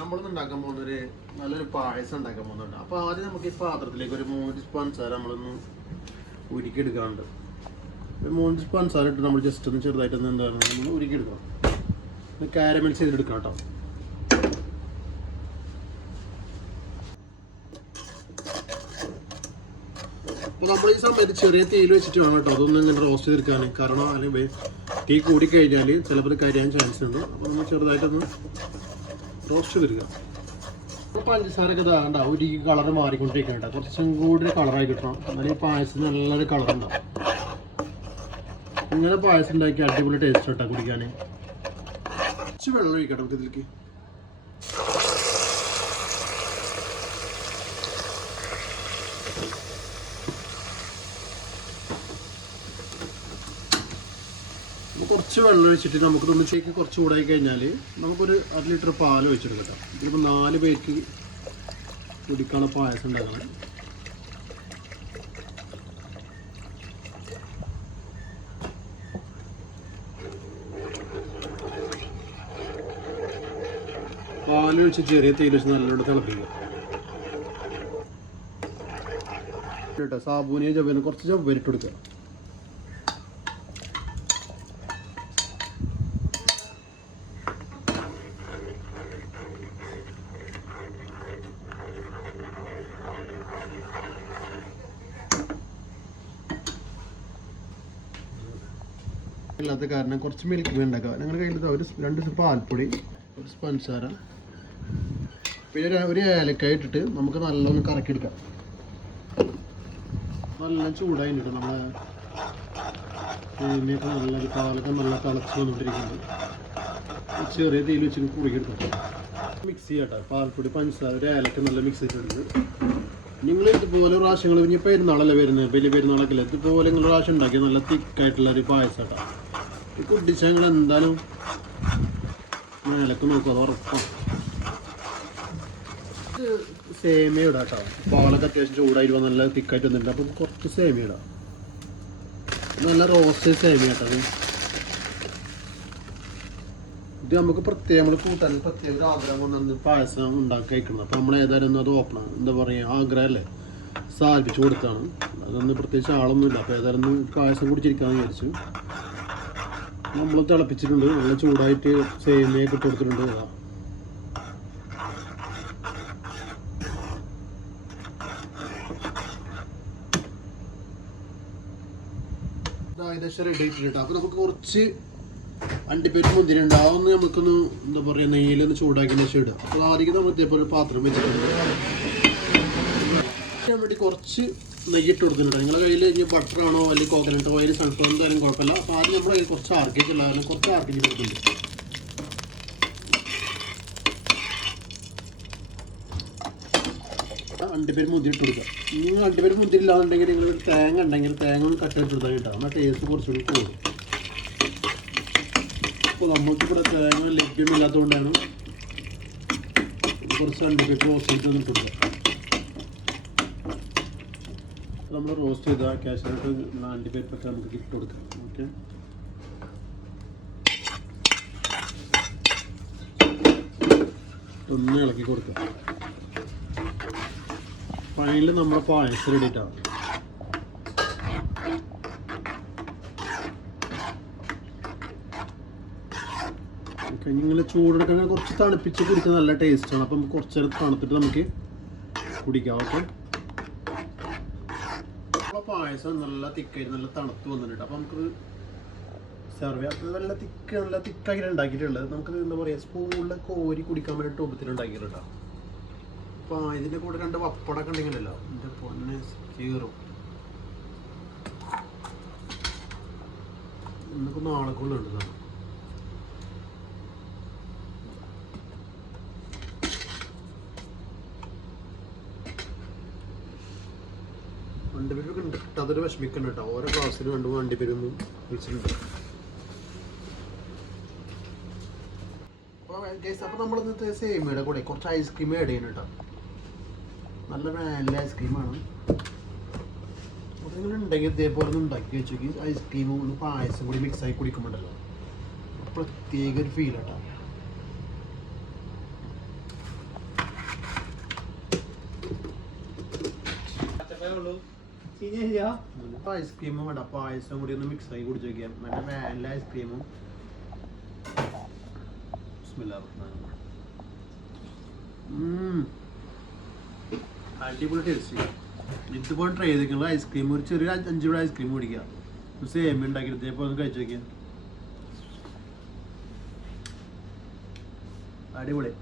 നമ്മളൊന്നും ഉണ്ടാക്കാൻ പോകുന്നൊരു നല്ലൊരു പായസം ഉണ്ടാക്കാൻ പോകുന്നുണ്ട്. അപ്പോൾ ആദ്യം നമുക്ക് ഈ പാത്രത്തിലേക്ക് ഒരു 3 സ്പൂൺ പഞ്ചസാര നമ്മളൊന്ന് ഉരുക്കിയെടുക്കാറുണ്ട്. 3 സ്പൂൺ പഞ്ചസാര ഇട്ട് നമ്മൾ ജസ്റ്റ് ഒന്ന് ചെറുതായിട്ടൊന്ന് എന്താണ് നമ്മൾ ഉരുക്കിയെടുക്കണം. കാരമൽ ചെയ്തെടുക്കാം കേട്ടോ. അപ്പോൾ നമ്മൾ ഈ സമയത്ത് ചെറിയ തീയിൽ വെച്ചിട്ട് വേണം കേട്ടോ അതൊന്നും ഇങ്ങനെ റോസ്റ്റ് ചെയ്തെടുക്കാൻ. കാരണം അല്ലെങ്കിൽ തീ കൂടിക്കഴിഞ്ഞാൽ ചിലപ്പോൾ അത് കരിയാൻ ചാൻസ് ഉണ്ട്. അപ്പോൾ നമ്മൾ ചെറുതായിട്ടൊന്ന് റോസ്റ്റ് ചെയ്തെടുക്കുക. അപ്പോൾ പഞ്ചസാരൊക്കെ ഇതാകണ്ട ഒരു കളർ മാറിക്കൊണ്ടിരിക്കണ്ട, കുറച്ചും കൂടി കളറായി കിട്ടണം. എന്നാലും ഈ പായസം നല്ലൊരു കളറുണ്ടാവും. ഇങ്ങനെ പായസം ഉണ്ടാക്കി അടിപൊളി ടേസ്റ്റ് കേട്ടോ കുടിക്കാൻ. കുറച്ച് വെള്ളം ഒഴിക്കട്ടെ നമുക്ക് ഇതിലേക്ക്. കുറച്ച് വെള്ളം ഒഴിച്ചിട്ട് നമുക്കിതൊന്ന് ഷേക്ക് കുറച്ച് ചൂടായി കഴിഞ്ഞാൽ നമുക്കൊരു 1 ലിറ്റർ പാൽ ഒഴിച്ചെടുക്കട്ടെ. ഇതിപ്പോൾ 4 പേർക്ക് കുടിക്കാനുള്ള പായസം ഉണ്ടാക്കണം. പാലൊഴിച്ച് ചെറിയ തീയിൽ വെച്ച് നല്ലോണം തിളപ്പിക്കുക കേട്ടോ. സാബൂനെ ജവ്വന് കുറച്ച് ജവ്വരിട്ട് കൊടുക്കുക. ഇല്ലാത്ത കാരണം കുറച്ച് മിൽക്ക് വേണ്ടി ഉണ്ടാക്കുക. ഞങ്ങളുടെ കയ്യിൽ ഒരു 2 സ്പൂൺ പാൽപ്പൊടി, ഒരു പഞ്ചസാര, പിന്നെ ഒരു ഏലക്കായ ഇട്ടിട്ട് നമുക്ക് നല്ലോണം കറക്കിയെടുക്കാം. നല്ല ചൂടായിട്ട് നമ്മളെ തേങ്ങയൊക്കെ നല്ല പാലൊക്കെ നല്ല തിളച്ച് വന്നുകൊണ്ടിരിക്കുന്നത്. ചെറിയ തീയിൽ വെച്ചിട്ട് കുറുകിയെടുക്കാം. മിക്സ് ചെയ്യട്ടെ. പാൽപ്പൊടി, പഞ്ചസാര, ഒരു ഏലക്ക നല്ല മിക്സ് ചെയ്തിട്ടുണ്ട്. നിങ്ങൾ ഇതുപോലെ പ്രാവശ്യങ്ങൾ ഇനി പെരുന്നാളല്ലേ വരുന്നത്, വലിയ പെരുന്നാളൊക്കെ ഇല്ല, ഇതുപോലെ നിങ്ങൾ പ്രാവശ്യം ഉണ്ടാക്കി നല്ല തിക്കായിട്ടുള്ള ഒരു പായസം കേട്ടോ. ഈ കുടിച്ചാൽ നിങ്ങൾ എന്തായാലും മേലൊക്കെ നോക്കും, അത് ഉറപ്പാണ്. സേമിയ ഇടാം കേട്ടോ. പാലൊക്കെ അത്യാവശ്യം ചൂടായിട്ട് നല്ല തിക്കായിട്ട് വന്നിട്ടുണ്ട്. അപ്പം കുറച്ച് സേമിയ ഇടാം. നല്ല റോസ്റ്റ് സേമിയ കേട്ടോ. ഇത് നമുക്ക് പ്രത്യേകം നമ്മൾ കൂട്ടാൻ പ്രത്യേക ഒരു ആഗ്രഹം കൊണ്ടൊന്ന് പായസം ഉണ്ടാക്കി കഴിക്കുന്നത്. അപ്പോൾ നമ്മൾ ഏതായാലും ഒന്ന് അത് ഓപ്പണാണ്, എന്താ പറയുക, ആഗ്രഹമല്ലേ, സാധിപ്പിച്ചു കൊടുത്താണ്. അതൊന്ന് പ്രത്യേകിച്ച് ആളൊന്നുമില്ല. അപ്പോൾ ഏതായാലും ഒന്ന് പായസം കുടിച്ചിരിക്കാമെന്ന് വിചാരിച്ചു. നമ്മൾ തിളപ്പിച്ചിട്ടുണ്ട്, നല്ല ചൂടായിട്ട് സേമിയൊക്കെ ഇട്ട് കൊടുത്തിട്ടുണ്ട്. ഏകദേശം റെഡി ആയിട്ടുണ്ട്. അപ്പോൾ നമുക്ക് കുറച്ച് അണ്ടിപ്പരിപ്പ് മുന്തിരി ഉണ്ട്, അതൊന്ന് നമുക്കൊന്ന് എന്താ പറയുക നെയ്യിലൊന്ന് ചൂടാക്കി വെച്ച് ഇടുക. അപ്പോൾ ആദ്യം നമ്മൾ ഇതേപോലെ പാത്രം വെച്ചിട്ടുണ്ട്. ചെയ്യാൻ വേണ്ടി കുറച്ച് നെയ്യിട്ട് കൊടുക്കുന്നുണ്ട്. നിങ്ങളുടെ കയ്യിൽ ഇനി ബട്ടറാണോ അല്ലെങ്കിൽ കോക്കനട്ട് ഓയിൽ, സൺഫ്ലവർ എന്തായാലും കുഴപ്പമില്ല. അപ്പോൾ ആദ്യം നമ്മുടെ കയ്യിൽ കുറച്ച് ആർക്കേജ് ഉള്ള കുറച്ച് ആർക്കേജ് കൊടുക്കുന്നുണ്ട്. അണ്ടിപ്പരിപ്പ് മുന്തിരി ഇട്ട് കൊടുക്കുക. നിങ്ങൾ അണ്ടിപ്പരിപ്പ് മുന്തിരി ഇല്ലാന്നുണ്ടെങ്കിൽ നിങ്ങൾ തേങ്ങ ഉണ്ടെങ്കിൽ തേങ്ങ ഒന്ന് കട്ട് ചെയ്തെടുത്താൽ കിട്ടാം. എന്നാൽ ടേസ്റ്റ് കുറച്ചുകൂടി കൂടും. അപ്പോൾ നമ്മൾക്കിവിടെ തേങ്ങ ലഭ്യമില്ലാത്തതുകൊണ്ടാണ് കുറച്ച് അണ്ടിപ്പരിപ്പ് റോസ്റ്റ് ചെയ്ത് ഇട്ട് കൊടുക്കുക. നമ്മൾ റോസ്റ്റ് ചെയ്ത കാഷ്യൂനട്ട് അണ്ടിപ്പരിപ്പൊക്കെ നമുക്ക് ഇട്ട് കൊടുക്കാം. ഓക്കെ, ഒന്ന് ഇളക്കി കൊടുക്കാം. ഫൈനലിൽ നമ്മൾ പായസം റെഡിയിട്ടാണ്. ഓക്കെ, നിങ്ങൾ ചൂടെടുക്കാൻ കുറച്ച് തണുപ്പിച്ച് കുടിക്കാൻ നല്ല ടേസ്റ്റാണ്. അപ്പം കുറച്ച് നേരം തണുത്തിട്ട് നമുക്ക് കുടിക്കാം. ഓക്കെ, അപ്പോൾ പായസം നല്ല തിക്കായിട്ട് നല്ല തണുത്ത് വന്നിട്ടുണ്ട്. അപ്പോൾ നമുക്കത് സെർവ് ചെയ്യാം. അത് നല്ല തിക്കായിട്ട് ഉണ്ടാക്കിയിട്ടുള്ളത്. നമുക്കത് എന്താ പറയുക, സ്പൂണിൽ കോരി കുടിക്കാൻ വേണ്ടി ടോപ്പത്തിൽ ഉണ്ടാക്കിയിട്ടുണ്ടോ. അപ്പോൾ ഇതിൻ്റെ കൂടെ 2 പപ്പടമൊക്കെ ഉണ്ടെങ്കിലല്ലോ എൻ്റെ പൊന്നെ കീറും. ഇന്നിപ്പോൾ നാളെക്കുള്ളുണ്ട്. വണ്ടിപ്പേരൊക്കെ ഉണ്ട് കിട്ടാത്തൊരു വിഷമിക്കുന്നുണ്ട് കേട്ടോ. ഓരോ ക്ലാസ്സിലും 2 വണ്ടിപ്പേരൊന്നും വിളിച്ചിട്ടുണ്ട്. അപ്പോൾ നമ്മൾ ഇന്നത്തെ സേമിയുടെ കൂടെ കുറച്ച് ഐസ്ക്രീം ആഡ് ചെയ്യണം കേട്ടോ. നല്ല വാനില ഐസ്ക്രീമാണ്. നിങ്ങളുണ്ടെങ്കിൽ ഇതേപോലെ ഒന്ന് ഉണ്ടാക്കി വെച്ചേക്ക്. ഐസ്ക്രീമും പായസം കൂടി മിക്സായി കുടിക്കുമ്പോണ്ടല്ലോ പ്രത്യേക ഒരു ഫീൽ കേട്ടോ. ഐസ്ക്രീമും വേണ്ട പായസം കൂടി ഒന്ന് മിക്സ് ആയി കുടിച്ചു നോക്കിയാൽ മറ്റേ വാനില ഐസ്ക്രീമും അടിപൊളി ടേസ്റ്റ്. ഇതുപോലെ ട്രൈ ചെയ്തിട്ടുള്ള ഐസ്ക്രീം ഒരു ചെറിയ 5 രൂപ ഐസ്ക്രീം കുടിക്കുക, സേമി ഉണ്ടാക്കിയിട്ട് ഇതേപോലെ ഒന്ന് കഴിച്ചു നോക്കിയാൽ അടിപൊളി.